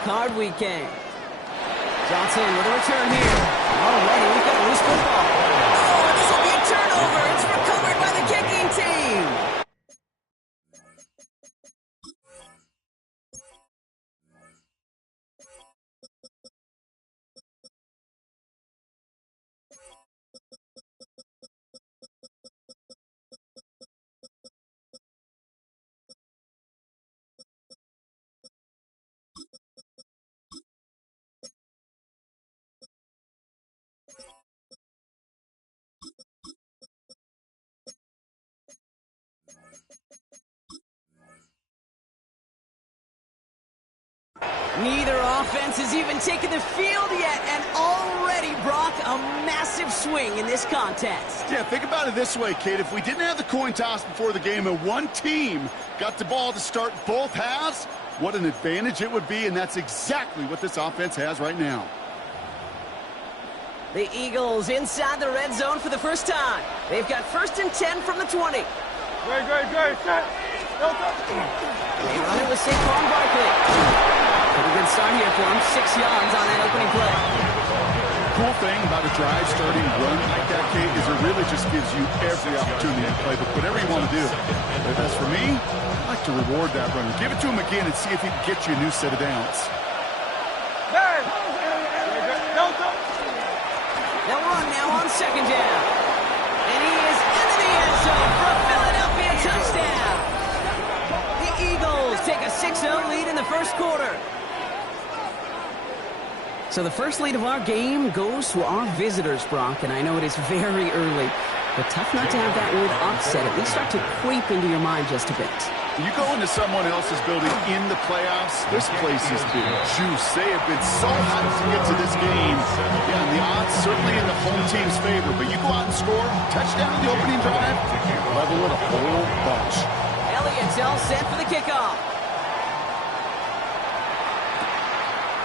Wildcard weekend. Johnson with a return here. Already, we've got a loose football. Oh, this will be a turnover. It's recovered by the kicking team. Neither offense has even taken the field yet, and already, Brock, a massive swing in this contest. Yeah, think about it this way, kid. If we didn't have the coin toss before the game and one team got the ball to start both halves, what an advantage it would be, and that's exactly what this offense has right now. The Eagles inside the red zone for the first time. They've got 1st and 10 from the 20. Great. Set. They run it with Saquon Barkley. Pretty good start here for him. 6 yards on that opening play. Cool thing about a drive starting run like that, Kate, is it really just gives you every opportunity to play, but whatever you want to do. As for me, I like to reward that runner. Give it to him again and see if he can get you a new set of downs. They'll run now on 2nd down. And he is into the end zone for a Philadelphia touchdown. The Eagles take a 6-0 lead in the first quarter. So the first lead of our game goes to our visitors, Brock, and I know it is very early, but tough not to have that word upset at least start to creep into your mind just a bit. You go into someone else's building in the playoffs, this place has been juice. They have been so hyped to get to this game. Yeah, and the odds certainly in the home team's favor, but you go out and score, touchdown in the opening drive, level it a whole bunch. Elliott's all set for the kickoff.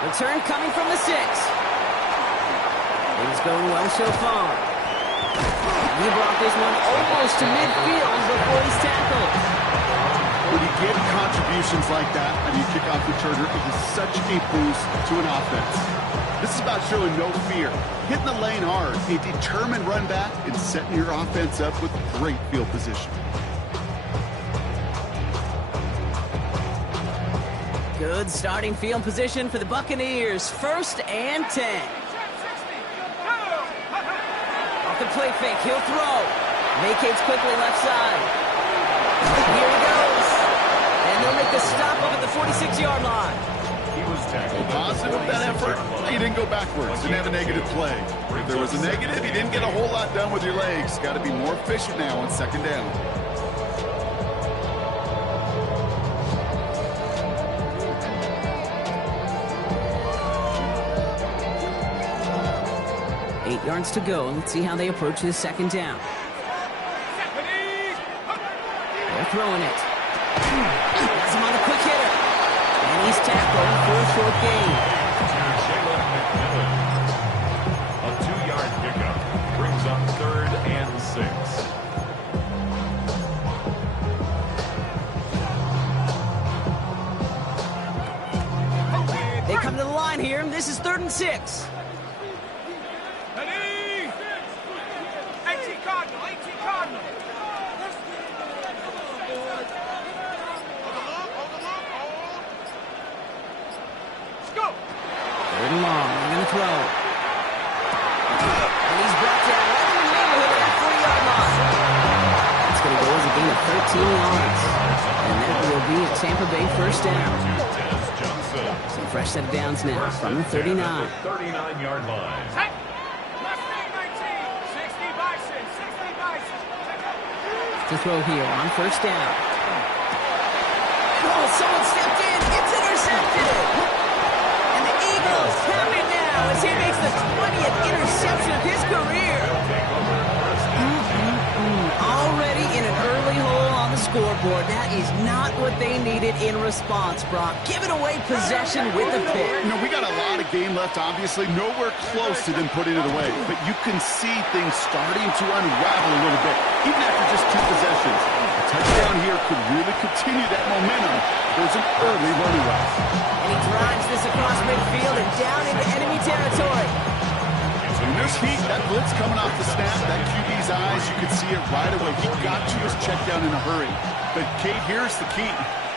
Return coming from the 6. Things going well so far. He brought this one almost to midfield before he's tackled. When you get contributions like that and you kick off returner, it is such a boost to an offense. This is about showing no fear, hitting the lane hard, a determined run back, and setting your offense up with great field position. Good starting field position for the Buccaneers. 1st and 10. Off the play fake, he'll throw. Vacates quickly left side. Here he goes. And they'll make the stop up at the 46-yard line. He was tackled. Positive of that effort, he didn't go backwards. Didn't have a negative play. If there was a negative, he didn't get a whole lot done with your legs. Got to be more efficient now on 2nd down. Yards to go. Let's see how they approach this 2nd down. They're throwing it. That's him on the quick hitter. And he's tackled for a short gain. A 2-yard pickup brings up 3rd and 6. They come to the line here, and this is 3rd and 6. Third and long, they're going to throw. And he's brought down right in the neighborhood of that 40-yard line. It's going to go as a gain of 13 yards. And that will be a Tampa Bay 1st down. So fresh set of downs now from the 39. 39-yard line. To throw here on 1st down. Oh, someone stepped in. It's intercepted. And the Eagles have it now as he makes the 20th interception of his career. Already in an early hole on the scoreboard. scoreboard. That is not what they needed in response, Brock. Giving away possession with the pick. You know, we got a lot of game left, obviously. Nowhere close to them putting it away. But you can see things starting to unravel a little bit, even after just 2 possessions. A touchdown here could really continue that momentum towards an early running back. And he drives this across midfield and down into enemy territory. When there's heat, that blitz coming off the snap, that QB's eyes, you could see it right away. He got to his check down in a hurry. But, Kate, here's the key.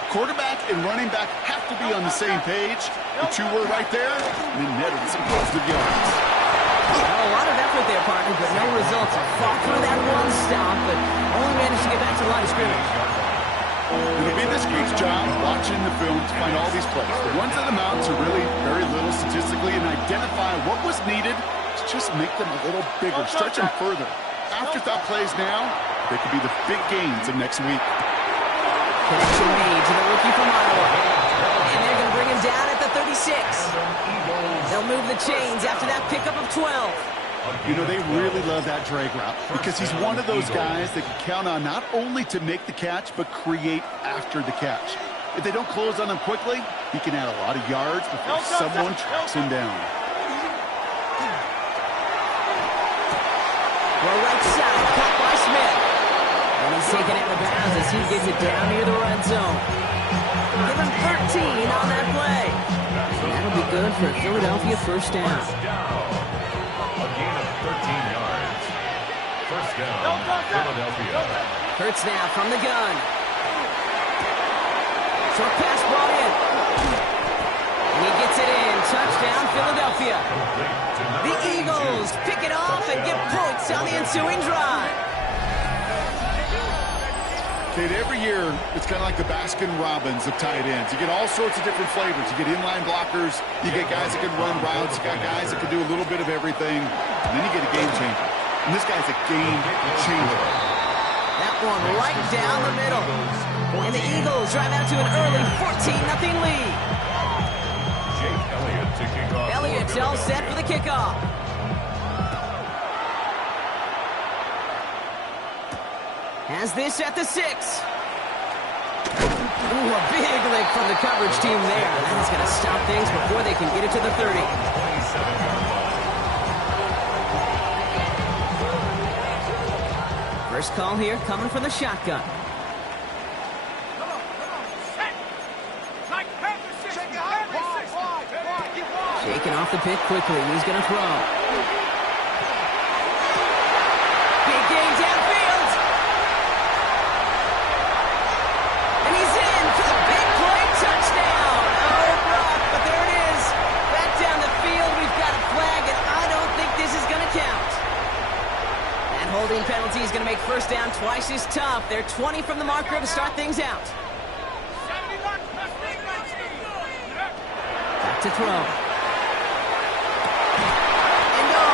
Quarterback and running back have to be on the same page. The 2 were right there, and then netted some positive yards. Oh, a lot of effort there, partner, but no results. Fought through that one stop, but only managed to get back to the line of scrimmage. It'll be this group's job watching the film to find all these plays. The ones that amount to really very little statistically and identify what was needed to just make them a little bigger, stretch them further. Afterthought plays now, they could be the big gains of next week. Connection made to the rookie from Iowa. And they're going to bring him down at the 36. They'll move the chains after that pickup of 12. You know, they really love that drag route because he's one of those guys that can count on not only to make the catch, but create after the catch. If they don't close on him quickly, he can add a lot of yards before someone tracks him down. Well, right side, caught by Smith. And he's taken out of bounds as he gets it down near the red zone. Give him 13 on that play. And that'll be good for a Philadelphia first down. A gain of 13 yards. First down, Philadelphia. Hurts now from the gun. Short pass brought in. And he gets it in. Touchdown, Philadelphia. The Eagles pick it off and get points on the ensuing drive. Kate, every year, it's kind of like the Baskin-Robbins of tight ends. You get all sorts of different flavors. You get inline blockers. You get guys that can run routes. You got guys that can do a little bit of everything. And then you get a game changer. And this guy's a game changer. That one right down the middle. And the Eagles drive out to an early 14-0 lead. Jake Elliott to kick off. Elliott's all set for the kickoff. Has this at the 6. Ooh, a big lick from the coverage team there. That is going to stop things before they can get it to the 30. First call here coming from the shotgun. Shaking off the pick quickly. He's going to throw. Big game downfield. And he's in for the big play touchdown. Oh, Brock, but there it is. Back down the field. We've got a flag, and I don't think this is going to count. That holding penalty is going to make first down twice as tough. They're 20 from the marker to start things out. Back to throw.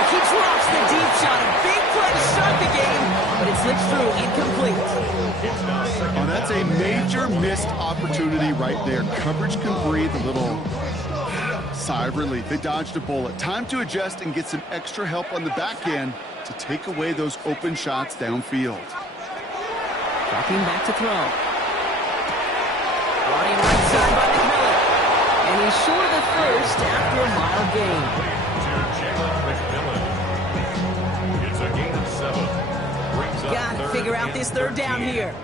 He drops the deep shot. A big play to start the game, but it slips through incomplete. Oh, that's a major missed opportunity right there. Coverage can breathe a little sigh of relief. They dodged a bullet. Time to adjust and get some extra help on the back end to take away those open shots downfield. Dropping back to throw. Running right side by McMillan. And he's short of the first after a mild gain. It's a gain of 7. Got to figure out this third down here.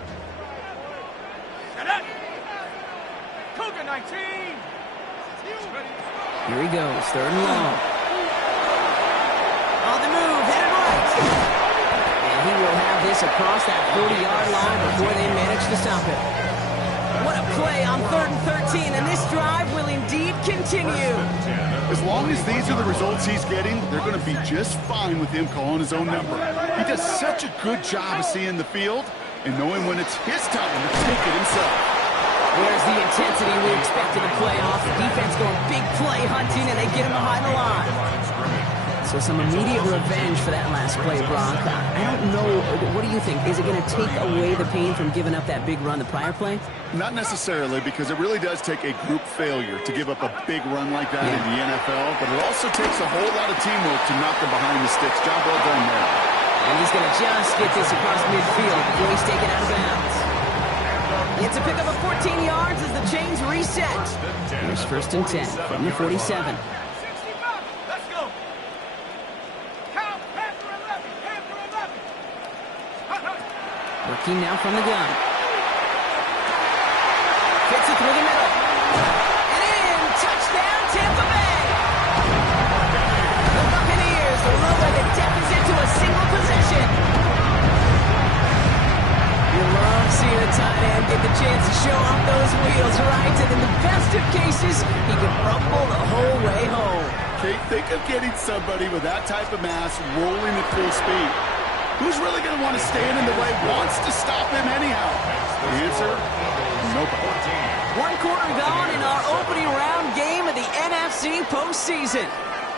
Cougar 19. Here he goes, third and long. On the move, headed right. And he will have this across that 40-yard line before they manage to stop it. What a play on 3rd and 13, and this drive will indeed continue. As long as these are the results he's getting, they're going to be just fine with him calling his own number. He does such a good job of seeing the field and knowing when it's his time to take it himself. Where's the intensity we expect in the playoffs? The defense going big play hunting, and they get him behind the line. So some immediate revenge for that last play, Brock. I don't know. What do you think? Is it going to take away the pain from giving up that big run the prior play? Not necessarily, because it really does take a group failure to give up a big run like that in the NFL, but it also takes a whole lot of teamwork to knock them behind the sticks. Job well done there. And he's going to just get this across midfield before he's taken out of bounds. It's a pickup of 14 yards as the chains reset. Here's 1st and 10 from the 47. 65. Let's go. Count. Panther 11. Panther 11. Working now from the gun. Fits it through the middle. And in. Touchdown, Tampa Bay. The Buccaneers lower the deficit to a single possession. You love seeing a tight end get the chance to show off those wheels, right? And in the best of cases, he can rumble the whole way home. Okay, think of getting somebody with that type of mass rolling at full speed. Who's really going to want to stand in the way, wants to stop him anyhow? The answer, nobody. 1 quarter gone in our opening round game of the NFC postseason.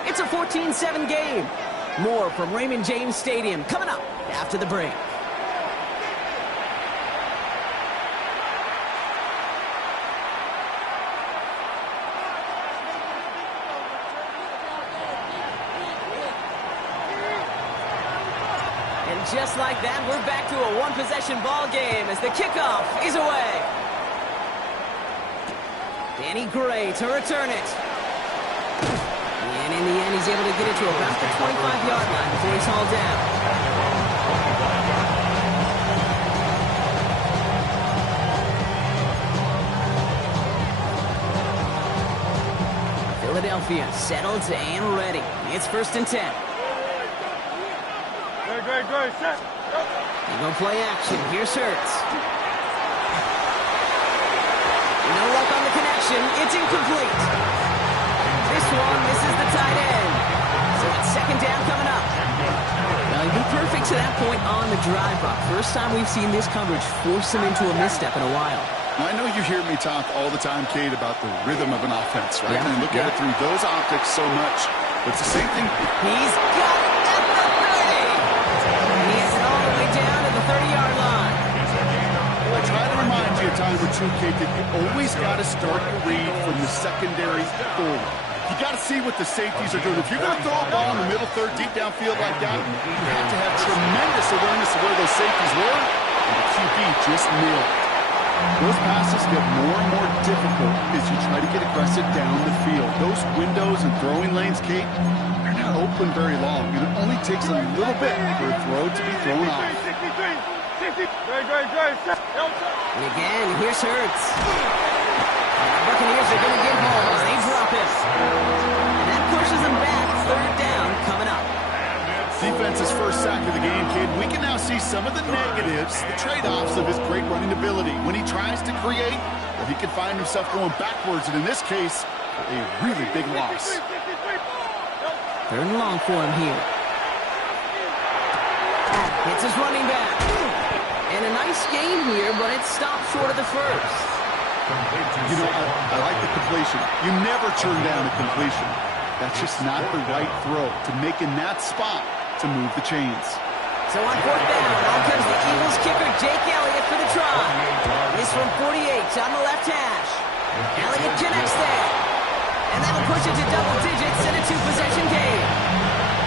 It's a 14-7 game. More from Raymond James Stadium coming up after the break. And just like that, we're back to a one-possession ball game as the kickoff is away. Danny Gray to return it. And in the end, he's able to get it to about the 25-yard line before he's hauled down. Philadelphia settled and ready. It's 1st and 10. Great. Set. They're going to play action. Here's Hurts. No luck on the connection. It's incomplete. This one misses the tight end. So it's 2nd down coming up. Well, he'd been perfect to that point on the drive, Brock. First time we've seen this coverage force him into a misstep in a while. I know you hear me talk all the time, Kate, about the rhythm of an offense, right? Yeah. And look at it through those optics so much. But it's the same thing. He's got it at the 30. He has it all the way down to the 30-yard line. I try to remind you a time or two, Kate, that you always got to start your read from the secondary forward. You got to see what the safeties are doing. If you're going to throw a ball in the middle third, deep downfield like that, you have to have tremendous awareness of where those safeties were, and the QB just nailed it. Those passes get more and more difficult as you try to get aggressive down the field. Those windows and throwing lanes, Kate, they're not open very long, and it only takes a little bit for a throw to be thrown off. And again, here's Hurts. The Buccaneers are going to get home as they drop him. And that pushes them back. 3rd down coming up. Defense's first sack of the game, kid. We can now see some of the negatives, the trade-offs of his great running ability. When he tries to create, well, he can find himself going backwards, and in this case, a really big loss. 3rd and long for him here. Hits his running back. And a nice game here, but it stopped short of the first. You know, I like the completion. You never turn down a completion. That's just not the right throw to make in that spot to move the chains. So on 4th down, out comes the Eagles kicker, Jake Elliott, for the try. This from 48 on the left hash. Elliott connects there. And that'll push it to double digits in a 2-possession game.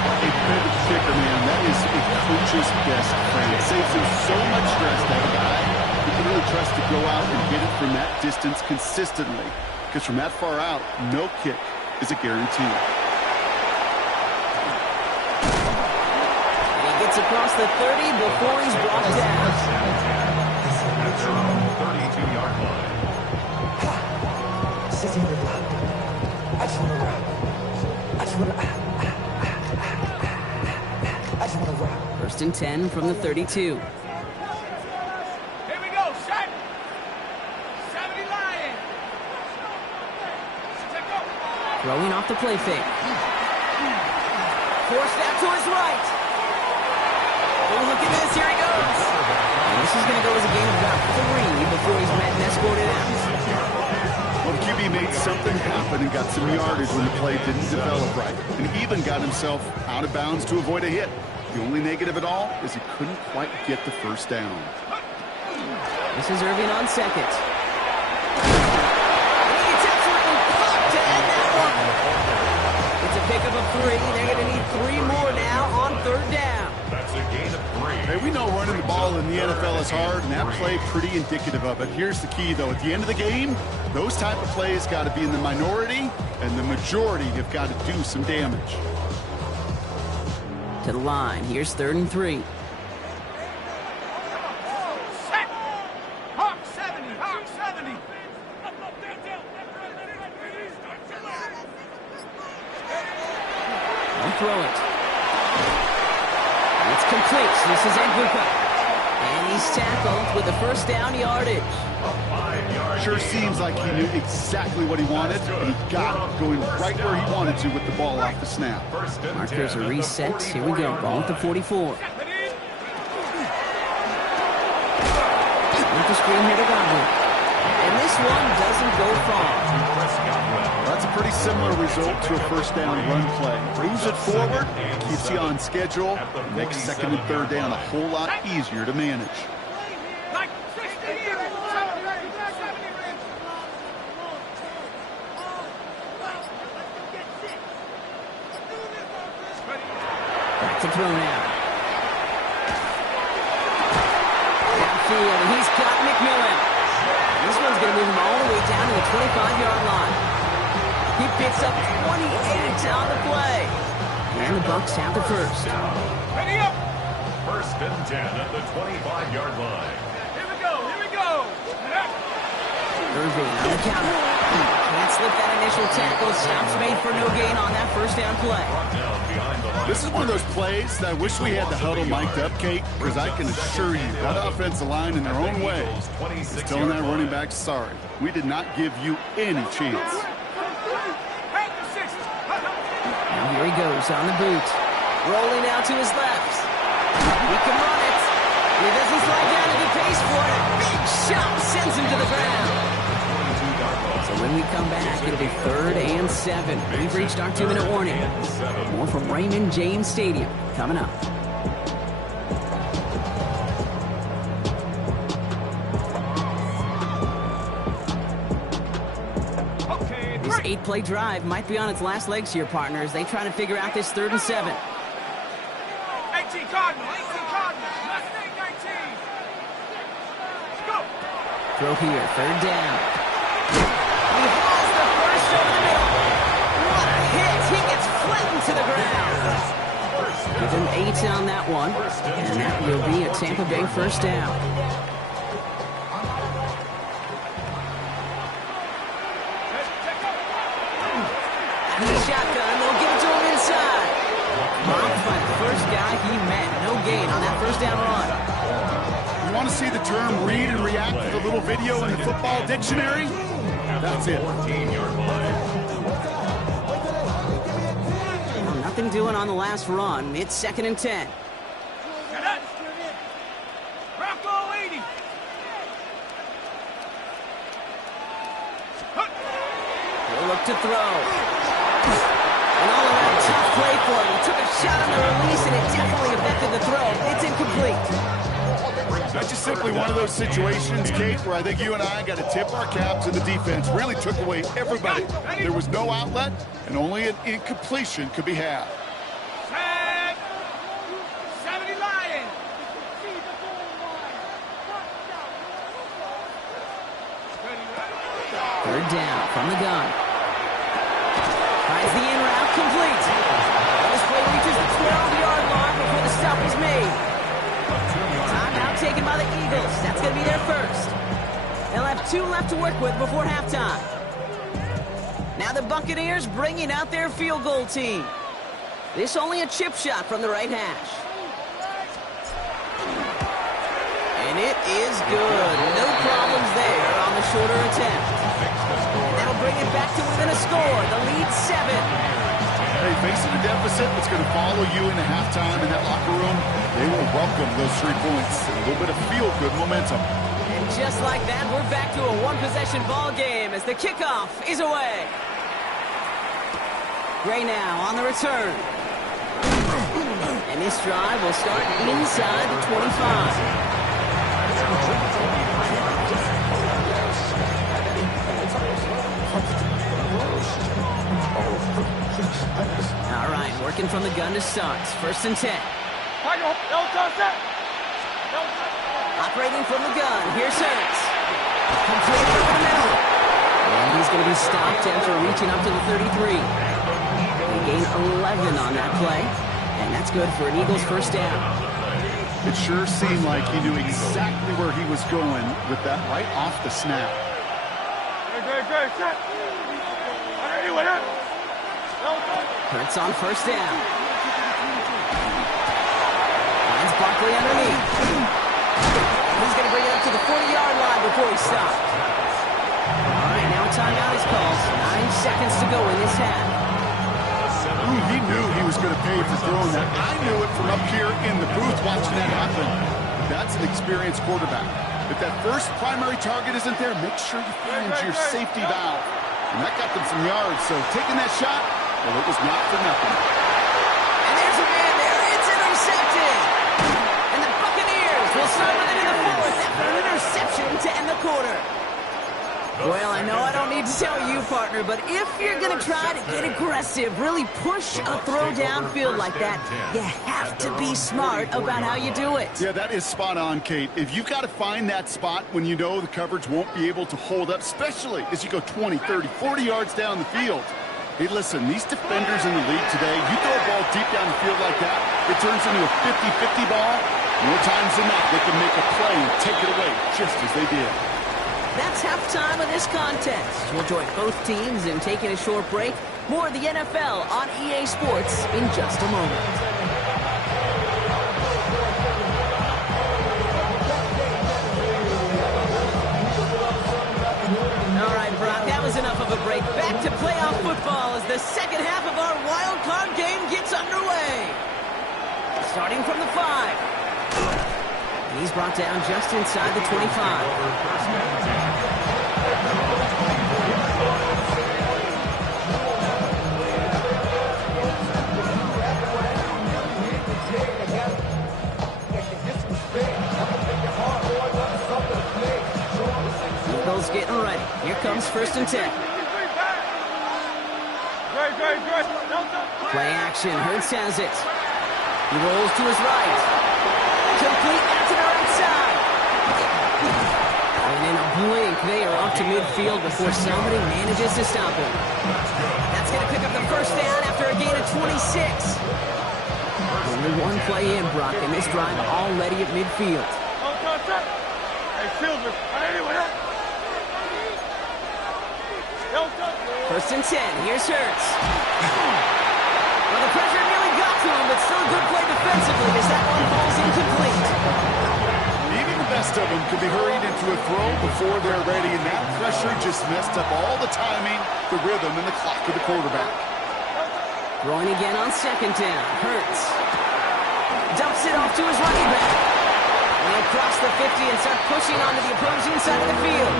A good kicker, man. That is a coach's best friend. It saves him so much stress to have a guy who can really trust to go out and get it from that distance consistently. Because from that far out, no kick is a guarantee. And he gets across the 30 before he's brought down. That's around the 32-yard line. I just want to rock. I just want to rock. 1st and 10 from the 32. Here we go. Shot. 70 Lions. Throwing off the play fake. Forced out to his right. Oh, look at this. Here he goes. And this is going to go as a gain of about 3 before he's met and escorted out. Well, the QB made something happen and got some yardage when the play didn't develop right, and even got himself out of bounds to avoid a hit. The only negative at all is he couldn't quite get the first down. This is Irving on 2nd. And he gets absolutely popped to end that one. It's a pickup of 3. They're going to need 3 more now on 3rd down. That's a gain of 3. Hey, we know running the ball in the NFL is hard, and that play pretty indicative of it. Here's the key, though. At the end of the game, those type of plays got to be in the minority, and the majority have got to do some damage. To the line. Here's 3rd and 3. Set. Hawk 70. Hawk 70. Don't throw it. It's complete. So this is Edwards. And he's tackled with the first down yardage. Sure seems like he knew exactly what he wanted, and he got it, going right where he wanted to with the ball off the snap. Markers are reset. Here we go. Ball at the 44. With the screen here to Godwin. And this one doesn't go far. That's a pretty similar result to a first down run play. Moves it forward, keeps you on schedule, makes 2nd and 3rd down a whole lot easier to manage. Back to throw now. Downfield, and he's got McMillan. This one's going to move him all the way down to the 25-yard line. He picks up 28 on the play. And the Bucs have the first. Ready up. 1st and 10 at the 25-yard line. Here we go. Here we go. Irving on the counter. Can't slip that initial tackle. Stops made for no gain on that first down play. This is one of those plays that I wish we had the huddle mic'd up, Kate, because I can assure you that offensive line in their own way is telling that running back, sorry, we did not give you any chance. Now here he goes on the boot. Rolling out to his left. He can run it. He doesn't slide down to get pace for it. Big shot sends him to the ground. So when we come back, it'll be 3rd and 7. We've reached our 2-minute warning. More from Raymond James Stadium coming up. This 8-play drive might be on its last legs here, partners. They try to figure out this 3rd and 7. 18 Cardinal. 18 Cardinal. Mustang 19. Let's go. Throw here, 3rd down. He hauls the first over the middle. What a hit. He gets flattened to the ground. Give him 8 on that one. And that will be a Tampa Bay first down. And the shotgun, they'll give it to him inside. Mocked by the first guy he met. No gain on that first down run. You want to see the term read and react to the little video in the football dictionary? That's it. Well, nothing doing on the last run. It's 2nd and 10. Rocco 80. He'll look to throw. And all around tough play for him. He took a shot on the release, and it definitely affected the throw. It's incomplete. That's just simply one of those situations, Kate, where I think you and I got to tip our cap to the defense. Really took away everybody. There was no outlet, and only an incompletion could be had. 70 Lions. 3rd down from the gun. Tries the in route, complete. This play reaches the 12-yard line before the stop is made. Timeout taken by the Eagles. That's going to be their first. They'll have 2 left to work with before halftime. Now the Buccaneers bringing out their field goal team. This only a chip shot from the right hash. And it is good. No problems there on the shorter attempt. And that'll bring it back to within a score. The lead 7. Hey, facing a deficit that's going to follow you into halftime in that locker room, they will welcome those 3 points. A little bit of feel-good momentum. And just like that, we're back to a one-possession ball game as the kickoff is away. Gray now on the return. And this drive will start inside the 25. All right, working from the gun to start. 1st and 10. Separating from the gun. Here's Hurts. Complete over the middle. And he's going to be stopped after reaching up to the 33. They gain 11 on that play. And that's good for an Eagles first down. It sure seemed like he knew exactly where he was going with that right off the snap. Hurts on first down. Finds Barkley underneath. He's going to bring it up to the 40-yard line before he stopped. All right, now a timeout is called. 9 seconds to go in this half. He knew he was going to pay for throwing that. I knew it from up here in the booth watching that happen. That's an experienced quarterback. If that first primary target isn't there, make sure you find your safety valve. And that got them some yards, so taking that shot, well, it was not for nothing. And there's a man there. It's intercepted. And the Buccaneers will start with it in the fourth after an interception to end the quarter. Well, I know I don't need to tell you, partner, but if you're going to try to get aggressive, really push a throw downfield like that, you have to be smart about how you do it. Yeah, that is spot on, Kate. If you've got to find that spot when you know the coverage won't be able to hold up, especially as you go 20, 30, 40 yards down the field. Hey, listen, these defenders in the league today, you throw a ball deep down the field like that, it turns into a 50-50 ball. More times than not, they can make a play and take it away just as they did. That's halftime of this contest. We'll join both teams in taking a short break. More of the NFL on EA Sports in just a moment. All right, Brock, that was enough of a break. Back to playoff football as the second half of our wild card game gets underway. Starting from the 5. He's brought down just inside the 25. Eagles getting ready. Here comes 1st and 10. Play action. Hurts has it. He rolls to his right. Complete out to the right side. And in a blink, they are off to midfield before somebody manages to stop him. That's going to pick up the first down after a gain of 26. Only one play in, Brock, and this drive already at midfield. First and 10. Here's Hurts. Well, the pressure nearly got to him, but still a good play defensively as that one falls incomplete. Even the best of them could be hurried into a throw before they're ready, and that pressure just messed up all the timing, the rhythm, and the clock of the quarterback. Throwing again on 2nd down. Hurts dumps it off to his running back. And he'll cross the 50 and start pushing onto the opposing side of the field.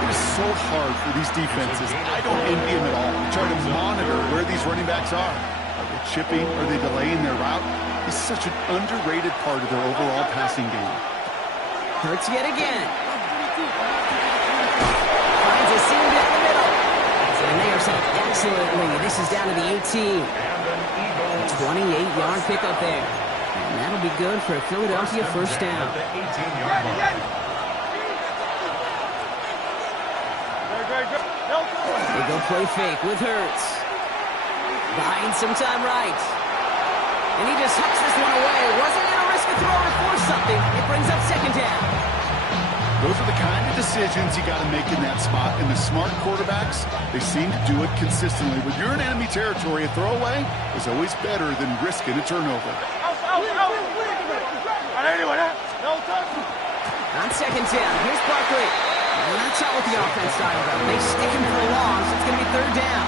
It is so hard for these defenses. I don't envy them at all. Try to monitor where these running backs are. Are they chipping? Are they delaying their route? It's such an underrated part of their overall passing game. Hurts yet again. Finds a seam down the middle. And they are set up excellently. This is down to the 18. 28-yard pickup there. And that'll be good for a Philadelphia first down. They go play fake with Hurts. Buying some time right. And he just hucks this one away. Wasn't going to risk a throw or force something. It brings up 2nd down. Those are the kind of decisions you got to make in that spot. And the smart quarterbacks, they seem to do it consistently. When you're in enemy territory, a throwaway is always better than risking a turnover. On 2nd down, here's Barkley. And that's not what the offense style does. They stick him for a loss. It's going to be 3rd down.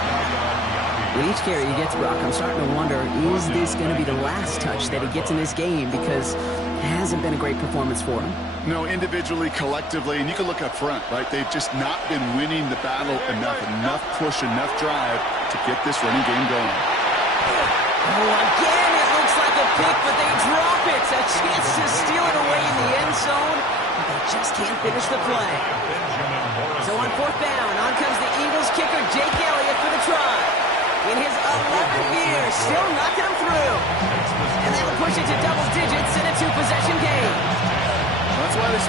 With each carry he gets, Brock, I'm starting to wonder, is this going to be the last touch that he gets in this game? Because it hasn't been a great performance for him. No, individually, collectively, and you can look up front, right? They've just not been winning the battle enough push, enough drive to get this running game going. Oh, again, it looks like a pick, but they drop it. A chance to steal it away in the end zone, but they just can't finish the play. So on 4th down, on comes the Eagles kicker, Jake Elliott, for the try. In his 11th year, still knocking him through. And that'll push it to double digits in a 2-possession game.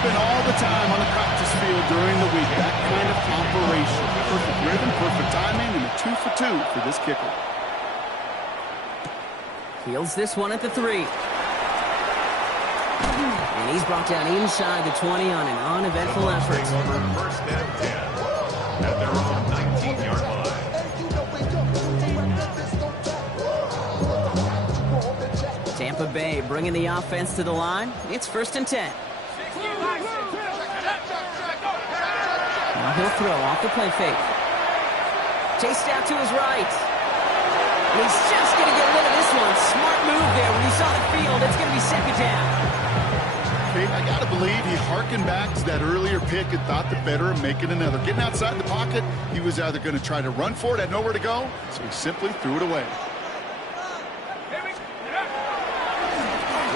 spend all the time on the practice field during the week. That kind of operation. Perfect rhythm, perfect timing, and a 2 for 2 for this kicker. Fields this one at the 3. And he's brought down inside the 20 on an uneventful effort. First and 10 at their own 19-yard line. Tampa Bay bringing the offense to the line. It's 1st and 10. Now he'll throw off the play fake. Chased out to his right. And he's just going to get rid of this one. Smart move there when he saw the field. It's going to be 2nd down. I got to believe he hearkened back to that earlier pick and thought the better of making another. Getting outside the pocket, he was either going to try to run for it, had nowhere to go, so he simply threw it away.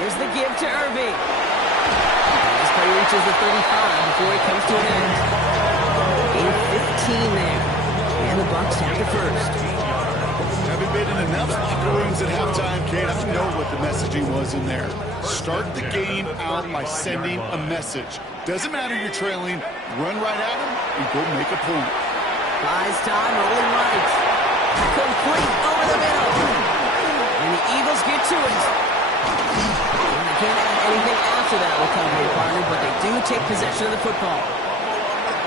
Here's the give to Irving. This play reaches the 35 before he comes to an end. 8:15 there. And the Bucs have the first. Having been in enough locker rooms at halftime, Kate, I know what the messaging was in there. Start the game out by sending a message. Doesn't matter you're trailing, run right at them and go make a point. Buys time, rolling right. Complete over the middle. And the Eagles get to it. And they can't add anything after that recovery, partner, but they do take possession of the football.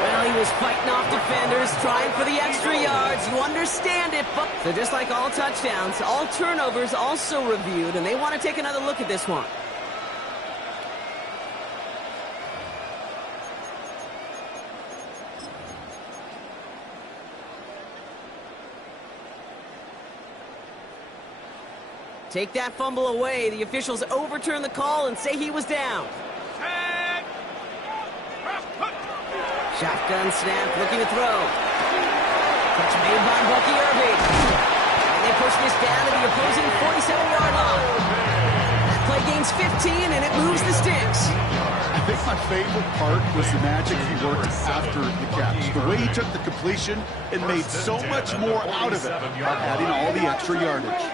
Well, he was fighting off defenders, trying for the extra yards. You understand it, but... So just like all touchdowns, all turnovers also reviewed, and they want to take another look at this one. Take that fumble away. The officials overturn the call and say he was down. Shotgun snap, looking to throw. Catch made by Bucky Irving. And they push this down to the opposing 47-yard line. That play gains 15, and it moves the sticks. I think my favorite part was the magic he worked after the catch. The way he took the completion and made so much more out of it by adding all the extra yardage.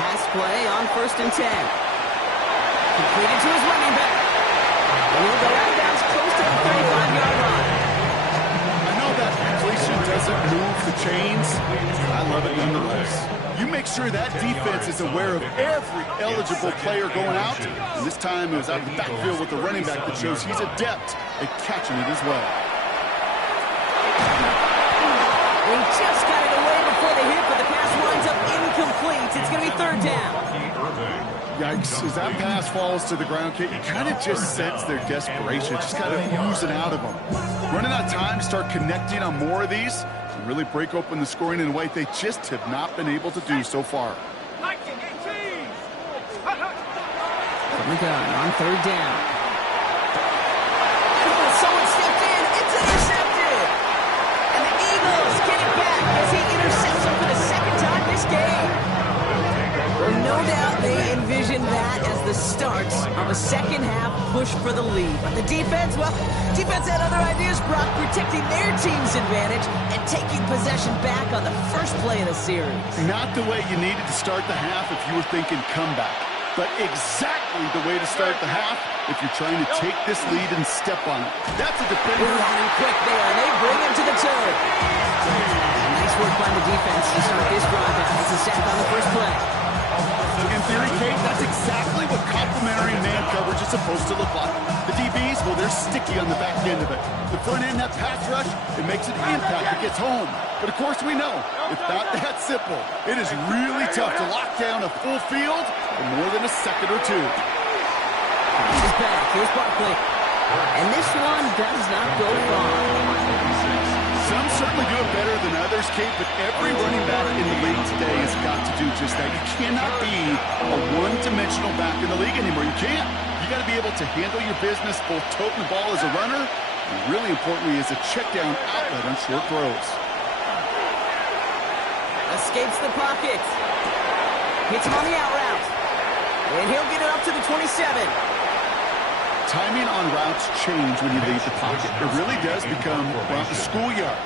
Pass play on 1st and 10. Completed to his running back. And he'll go out of bounds close to the 35-yard line. I know that completion doesn't move the chains. I love it nonetheless. You make sure that defense is aware of every eligible player going out. And this time it was out of the backfield with the running back that shows he's adept at catching it as well. He just got it away before the hit, but the pass winds up incomplete. It's going to be 3rd down. Yikes, as that pass falls to the ground, Kate, you kind of just sense their desperation, just kind of oozing out of them. Running out of time to start connecting on more of these and really break open the scoring in a way they just have not been able to do so far. From the gun on 3rd down. Someone stepped in. It's intercepted. And the Eagles get it back as he intercepts him for the 2nd time this game. Well, no doubt they envisioned that as the start of a second-half push for the lead. But the defense, well, defense had other ideas, Brock, protecting their team's advantage and taking possession back on the first play of the series. Not the way you needed to start the half if you were thinking comeback, but exactly the way to start the half if you're trying to take this lead and step on it. That's a defender. Running quick there, and they bring him to the turn. Nice work by the defense to start this drive out. It's a sack on the first play. In theory, Kate, that's exactly what complementary man coverage is supposed to look like. The DBs, well, they're sticky on the back end of it. The front end, that pass rush, it makes an impact. It gets home. But, of course, we know it's not that simple. It is really tough to lock down a full field for more than a second or two. He's back. Here's Barkley. And this one does not go far. Some certainly do it better than others, Kate, but every running back in the league today has got to do just that. You cannot be a one-dimensional back in the league anymore. You can't. You got to be able to handle your business, both toting the ball as a runner, and really importantly as a check-down outlet on short throws. Escapes the pocket. Hits him on the out route. And he'll get it up to the 27. Timing on routes change when you leave the pocket. It really does become around the schoolyard.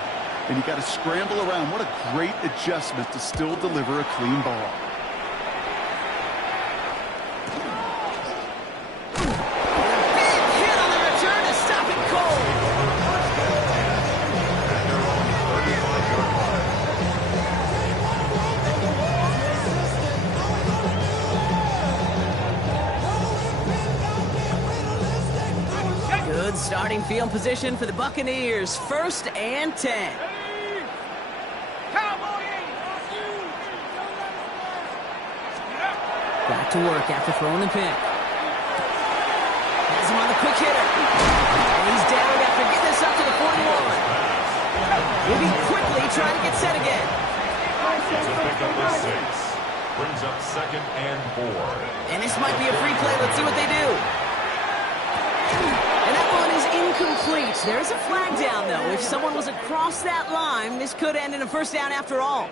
And you got to scramble around. What a great adjustment to still deliver a clean ball. Starting field position for the Buccaneers. 1st and 10. Back to work after throwing the pick. Has him on the quick hitter. And he's down after getting this up to the 41. We'll be quickly trying to get set again. To pick up the 6. Brings up 2nd and 4. And this might be a free play. Let's see what they do. And that one is incomplete. There's a flag down, though. If someone was across that line, this could end in a first down after all.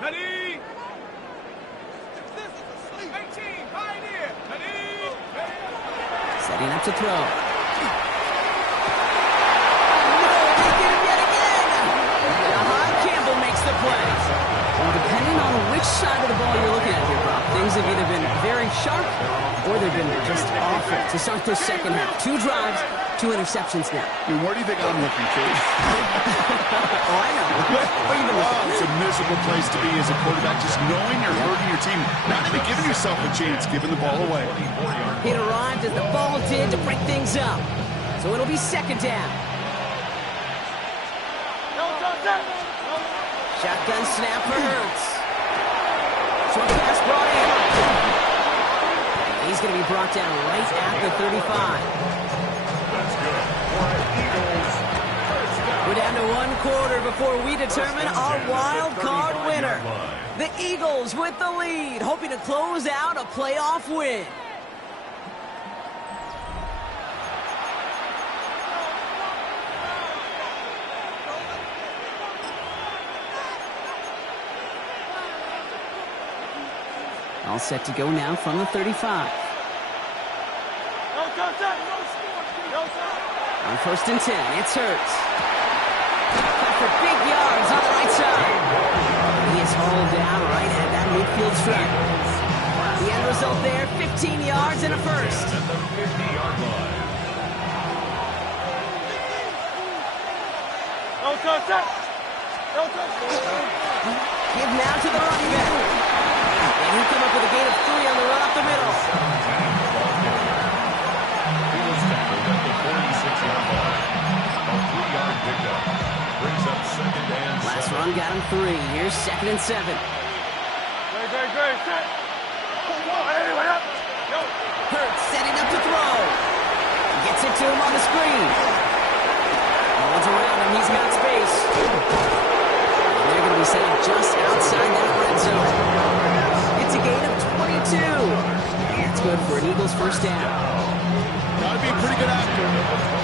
Ready? 18, pioneer. Ready? Setting up to throw. No, they get him yet again. Campbell makes the play. Well, depending on which side of the ball you're looking at here, Brock, things have either been very sharp or they've been just awful to start this second half. 2 drives, 2 interceptions now. And where do you think I'm looking, Chase? Oh, I know. Oh, it's a miserable place to be as a quarterback, just knowing you're hurting your team, not even giving yourself a chance, giving the ball away. It arrived as the ball did to break things up. So it'll be 2nd down. Shotgun snap for Hurts. Short pass brought in. He's going to be brought down right at the 35. That's good. We're down to 1 quarter before we determine our wild card winner. The Eagles with the lead, hoping to close out a playoff win. All set to go now from the 35. On 1st and 10, it's Hurts. Cut for big yards on the right side. He is hauled down right at that midfield stripe. The end result there, 15 yards and a first. At the 50-yard line. Give now to the running back. And he come up with a gain of 3 on the run up the middle. He was tackled at the 46-yard line. A 3-yard pickup. Brings up 2nd and 7. Last run got him 3. Here's 2nd and 7. Hurts setting up to throw. Gets it to him on the screen. Holds around him. He's got space. And they're going to be set up just outside that red zone. It's a gain of 22. That's good for an Eagles first down. Gotta be a pretty good actor.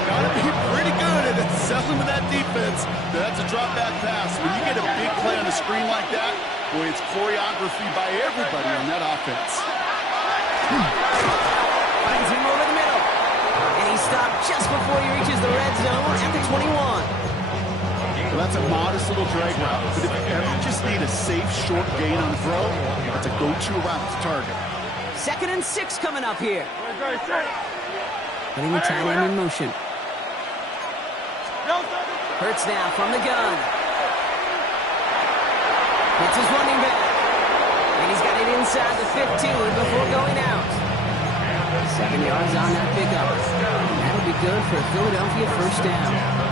Gotta be pretty good at selling to that defense. That's a drop back pass. When you get a big play on the screen like that, boy, it's choreography by everybody on that offense. Finds him over the middle. And he stopped just before he reaches the red zone at the 21. Well, that's a modest little drag route, but if you ever just need a safe, short gain on the throw, that's a go-to route to target. 2nd and 6 coming up here. Putting the tight end in motion. Hurts now from the gun. Hits his running back. And he's got it inside the 15 before going out. 7 yards on that pickup. And that'll be good for a Philadelphia first down.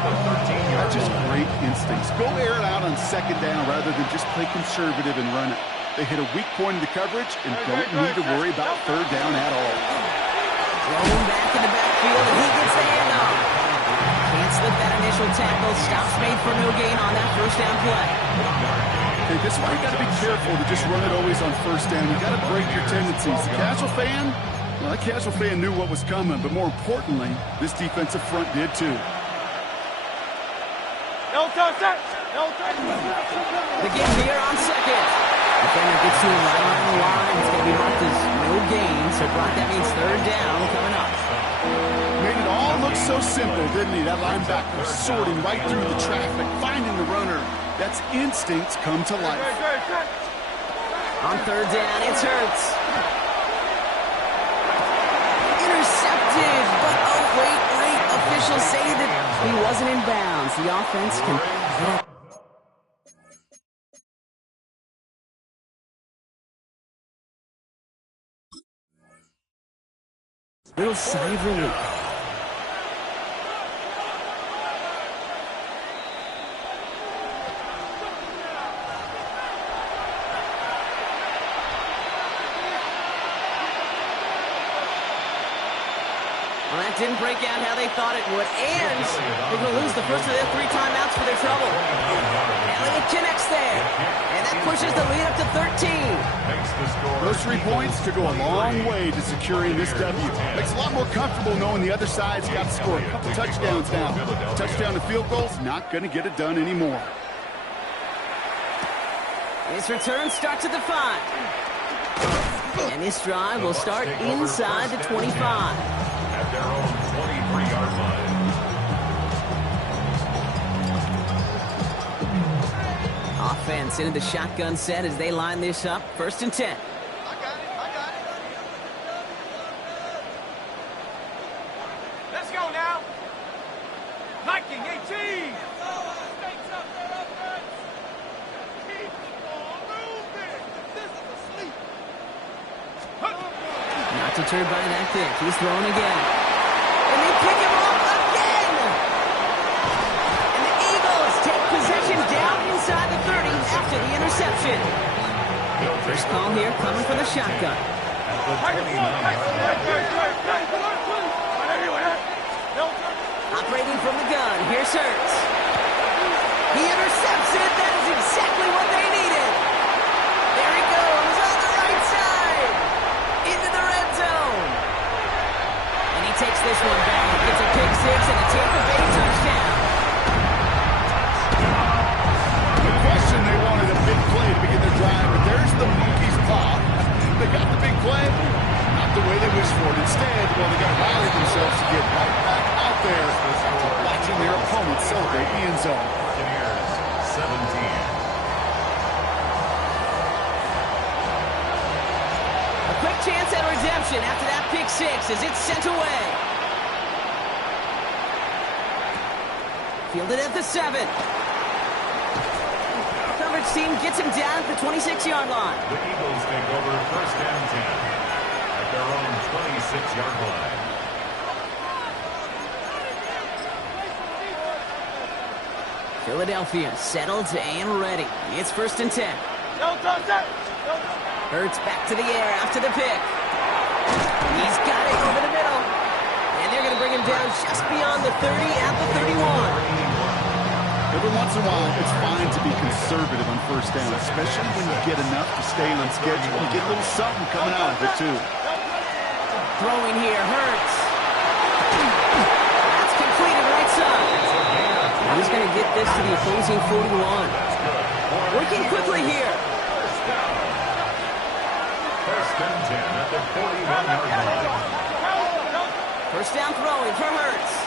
That's just great instincts. Go air it out on 2nd down rather than just play conservative and run it. They hit a weak point in the coverage and don't need to worry about 3rd down at all. Rolling back in the backfield, and he gets the handoff. Can't slip that initial tackle. Stops made for no gain on that first down play. Okay, this is why you got to be careful to just run it always on 1st down. You got to break your tendencies. The casual fan, well, that casual fan knew what was coming, but more importantly, this defensive front did too. The give here on 2nd. Defender gets to him right on the line. It's going to be marked as no gain. So, Brock, that means 3rd down coming up. Made it all look so simple, didn't he? That linebacker sorting right through the traffic, finding the runner. That's instincts come to life. On 3rd down, it's Hurts. Intercepted, but oh, wait. Officials say that he wasn't in bounds. The offense can... Little sigh of relief. Well, that didn't break out how they thought it would, and they're going to lose the first of their 3 timeouts for their trouble. Elliott connects there, and that pushes the lead up to 13. Those 3 points could go a long way to securing this W. Makes it a lot more comfortable knowing the other side's got to score a couple touchdowns now. Touchdown to field goals, not going to get it done anymore. This return starts at the 5. And this drive will start inside the 25. At their own 23-yard line. Offense into the shotgun set as they line this up. 1st and 10. I got it. Let's go now. Liking 18. Keep the ball moving. This is asleep. Not deterred by that pick. He's throwing again. And they pick him off again! And the Eagles take possession down inside the 30 after the interception. First call here coming from the shotgun. Operating from the gun. Here's Hurts. He intercepts it. That is exactly what they needed. There he goes on the right side. Into the red zone. And he takes this one back. It's a pick 6 and a Tampa Bay touchdown. The question, they wanted a big play to begin their drive, but there's the monkey's paw. They got the big play, not the way they wished for it. Instead, well, they got to rally themselves to get right back out there after watching their opponent celebrate the end zone. Buccaneers, 17. A quick chance at redemption after that pick 6 as it's sent away. Fielded at the 7. Coverage team gets him down at the 26-yard line. The Eagles take over 1st and 10 at their own 26-yard line. Philadelphia settled and ready. It's 1st and 10. Hurts back to the air after the pick. He's got it over the middle. And they're going to bring him down just beyond the 30 at the 31. Every once in a while, it's fine to be conservative on 1st down, especially when you get enough to stay on schedule and get a little something coming out of it, too. Throwing here, Hurts. That's completed right side. He's going to get this to the opposing 41. Working quickly here. First and 10 at the 41-yard line. 1st down throwing for Hurts.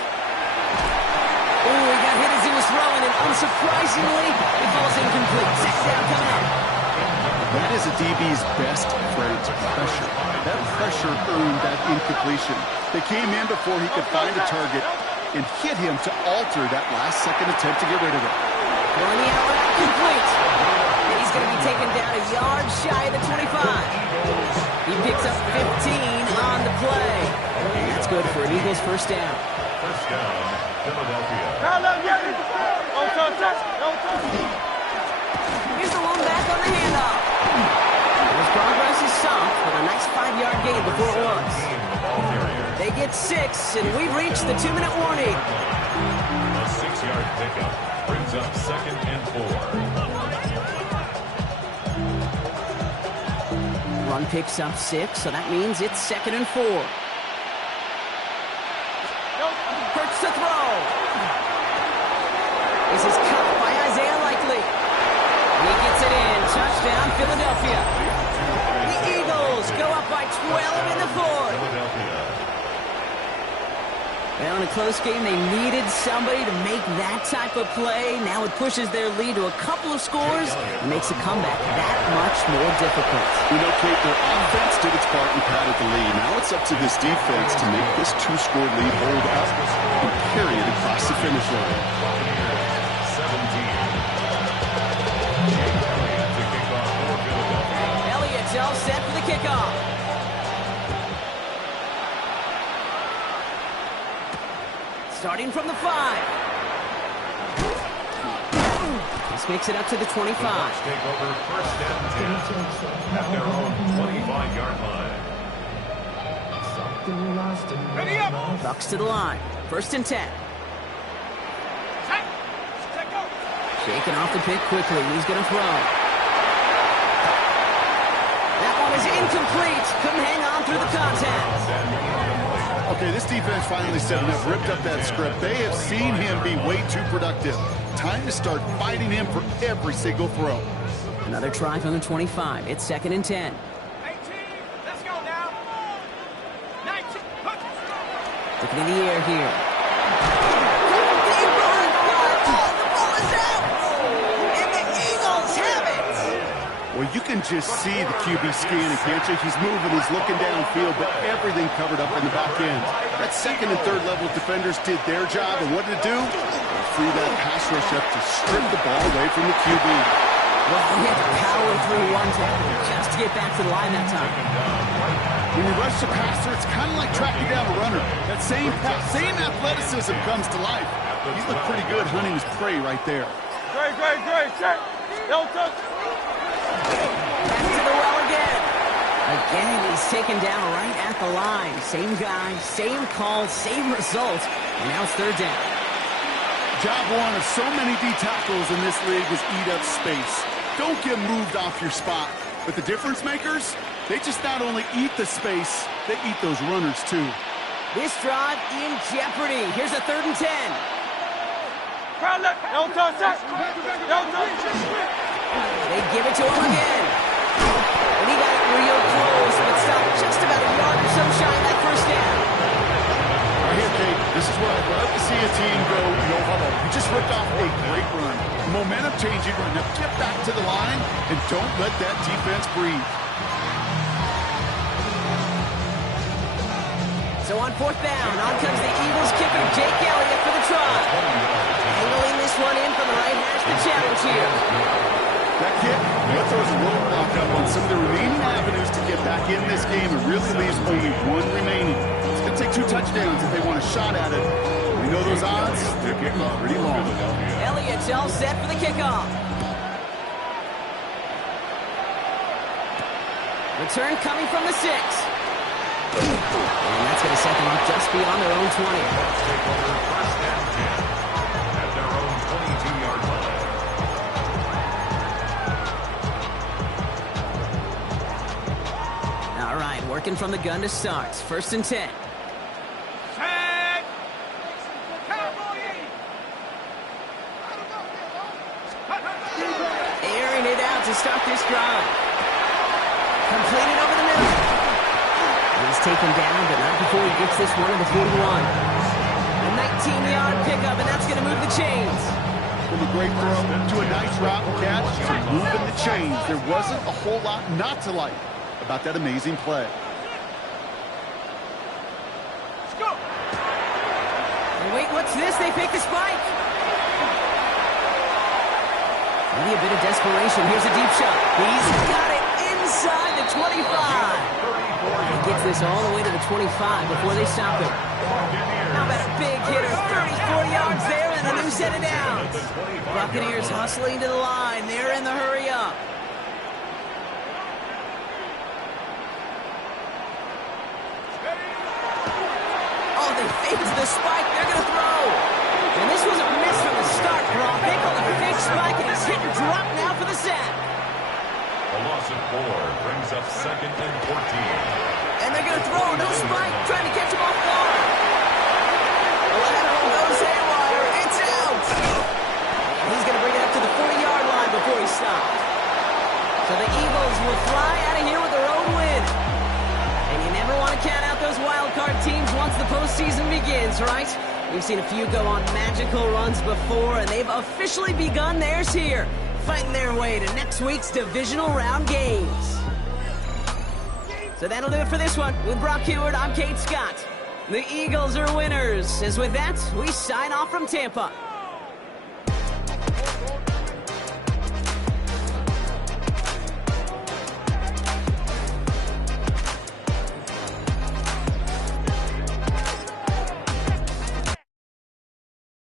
Oh, he got hit as he was throwing, and unsurprisingly, it falls incomplete. 6th down coming up. That is a DB's best friend, pressure. That pressure earned that incompletion. They came in before he could find a target and hit him to alter that last-second attempt to get rid of it. Throwing the out complete. And he's going to be taken down a yard shy of the 25. He picks up 15 on the play. And that's good for an Eagles 1st down. 1st down, Philadelphia. Here's the one back on the handoff. His progress is soft, but a nice 5-yard gain before it was. They get 6, and we've reached the 2-minute warning. A 6-yard pickup brings up 2nd and 4. Run picks up 6, so that means it's 2nd and 4. Hurts to throw. This is caught by Isaiah Likely. He gets it in. Touchdown, Philadelphia. The Eagles go up by 12 in the 4th. Well, in a close game, they needed somebody to make that type of play. Now it pushes their lead to a couple of scores and makes a comeback that much more difficult. You know, Kate, their offense did its part and padded the lead. Now it's up to this defense to make this 2-score lead hold up and carry it across the finish line. 17. Elliott's all set for the kickoff. Starting from the 5. This makes it up to the 25. Bucks take over first and 10 at their own 25-yard line. Ready up. Bucks to the line. First and 10. Shaking off the pick quickly. He's going to throw. That one is incomplete. Couldn't hang on through the contact. Okay, this defense finally stepped up, ripped up that script. They have seen him be way too productive. Time to start fighting him for every single throw. Another try from the 25. It's second and 10. 18. Let's go now. 19. Looking in the air here. Well, you can just see the QB scanning, can't you? He's moving, he's looking downfield, but everything covered up in the back end. That second and third level defenders did their job, and what did it do? It threw that pass rush up to strip the ball away from the QB. Well, he had to power through one tackle just to get back to the line that time. When you rush the passer, it's kind of like tracking down a runner. That same athleticism comes to life. He looked pretty good hunting his prey right there. Great. Check. Don't touch. Back to the well again. Again, he's taken down right at the line. Same guy, same call, same result. And now it's third down. Job one of so many D tackles in this league is eat up space. Don't get moved off your spot. But the difference makers, they just not only eat the space, they eat those runners too. This drive in jeopardy. Here's a third and 10. Don't touch that. Don't touch. They give it to him again. And he got it real close, but stopped just about a yard or so shy of that first down. Right here, Kate, this is where I'd love to see a team go no huddle. You just ripped off a great run. Momentum changing run. Now get back to the line and don't let that defense breathe. So on fourth down, on comes the Eagles kicker, Jake Elliott, for the try. Angling this one in from the right hash, the challenge here. That kick, that throws a roadblock up on some of the remaining avenues to get back in this game and really leaves only one remaining. It's going to take 2 touchdowns if they want a shot at it. We know those odds, they're getting pretty long. Elliott's all set for the kickoff. Return coming from the 6. And that's going to set them up just beyond their own 20. Bucks take over first and 10 at their own 22-yard line. All right, working from the gun to start. First and 10. Set. Cowboy. Airing it out to start this drive. Completed over the middle. He's taken down, but not before he gets this one to the 41. A 19-yard pickup, and that's going to move the chains. From a great throw to a nice route and catch to moving the chains. There wasn't a whole lot not to like about that amazing play. Let's go. And wait, what's this? They pick the spike. Maybe a bit of desperation. Here's a deep shot. He's got it inside the 25. He gets this all the way to the 25 before they stop him. How about a big hitter? 34 yards there and a new set of downs. Buccaneers hustling to the line. They're in the hurry up. Oh, they faked the spike. They're going to throw. And this was a miss from the start, Gronk. They call it a fake spike, and he's hit and drop now for the sack. A loss of 4 brings up second and 14. And they're going to throw. No spike. Trying to catch him off guard. Lateral goes haywire. It's out. He's going to bring it up to the 40-yard line before he stops. So the Eagles will fly out of here with their own win. And you never want to count out those wildcard teams once the postseason begins, right? We've seen a few go on magical runs before, and they've officially begun theirs here, fighting their way to next week's divisional round games. So that'll do it for this one. With Brock Heward, I'm Kate Scott. The Eagles are winners. As with that, we sign off from Tampa.